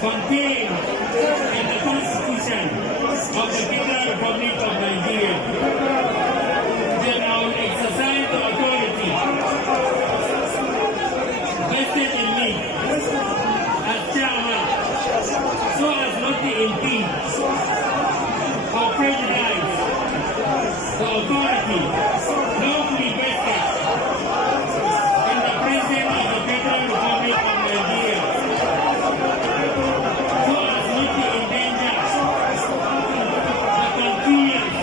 contained in the Constitution of the Federal Republic of Nigeria, that I will exercise the authority vested in me as chairman so as not to impede or prejudice the authority lawfully vested in the President of the Federal Republic of Nigeria, so as not to endanger the continuance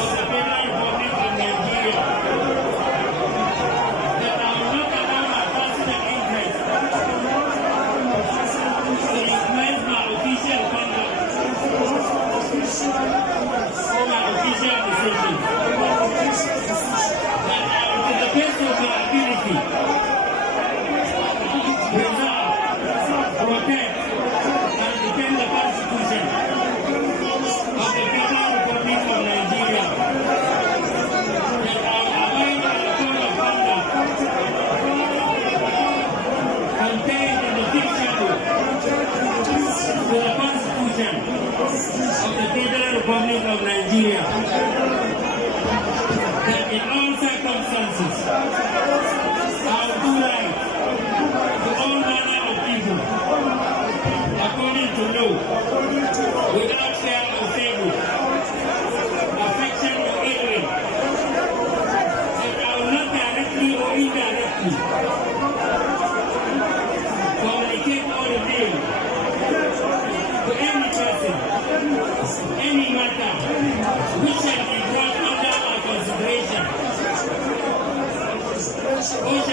of the Federal Republic of Nigeria, that I will not allow my personal interest to influence my official conduct or my official decisions, that I will, to the best of my ability, preserve, protect, and defend the Constitution of the Federal Republic of Nigeria, that I will abide by the code of conduct contained in the fifth schedule to the Constitution of the Federal Republic of Nigeria, that in all circumstances I will do right to all manner of people according to law, without fear or favor, affection or ill will, that I will not directly or indirectly communicate or reveal to any person, any matter which shall be brought under my consideration or shall